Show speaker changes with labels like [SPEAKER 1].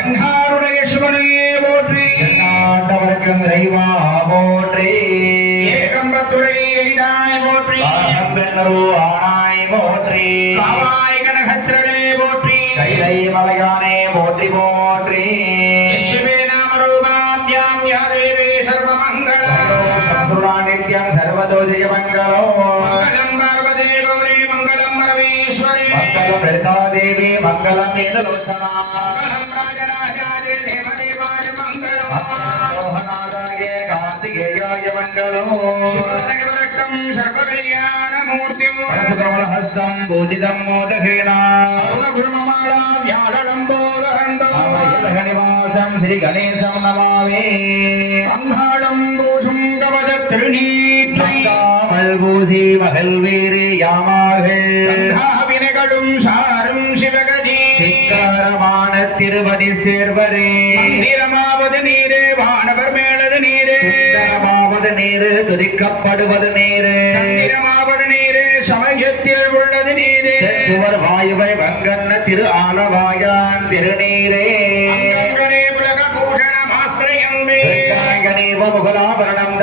[SPEAKER 1] என்னாருடைய சிவனையே போற்றி.
[SPEAKER 2] ஆண்டவர்க்கும் இறைவா போற்றி.
[SPEAKER 1] ஏகம்பத்துடைய எய்தாய் போற்றி. பெண்ணரோ ஆனாய் போற்றி.
[SPEAKER 2] காவாய் கனகத்திரனே போற்றி. கைலை மலையானே போற்றி
[SPEAKER 1] போற்றி. நித்யம் சர்வதோஜய மங்களோ
[SPEAKER 2] மங்களம் பார்வதே கௌரி மங்களம் ரவீஸ்வரி
[SPEAKER 1] மங்களம் பிரதாதேவி மங்களம் நீதலோசனா பூஜிதம் மோதகேனா.
[SPEAKER 2] குருமமாலா வியாழம் போதரந்தம்
[SPEAKER 1] நிவாசம் ஸ்ரீ கணேசம் நமாவே
[SPEAKER 2] அங்காளம் பூஷும் கவத திருநீற்றை.
[SPEAKER 1] மங்காமல் பூசி மகள் வீறு யாமார்கள்.
[SPEAKER 2] சாரும் சிவகதி.
[SPEAKER 1] சிங்காரமான திருவடி சேர்வரே.
[SPEAKER 2] மேலது நீரே.
[SPEAKER 1] சுந்தரமாவது நீரு துதிக்கப்படுவது நீரு.
[SPEAKER 2] மந்திரமாவது நீரே சமயத்தில் உள்ளது நீரே.
[SPEAKER 1] செப்புவர் வாயுவை வங்கண்ண திரு ஆலவாயான் திருநீரே.
[SPEAKER 2] உலக பூஷணம் ஆசிரியந்தே
[SPEAKER 1] முகுலாபரணம்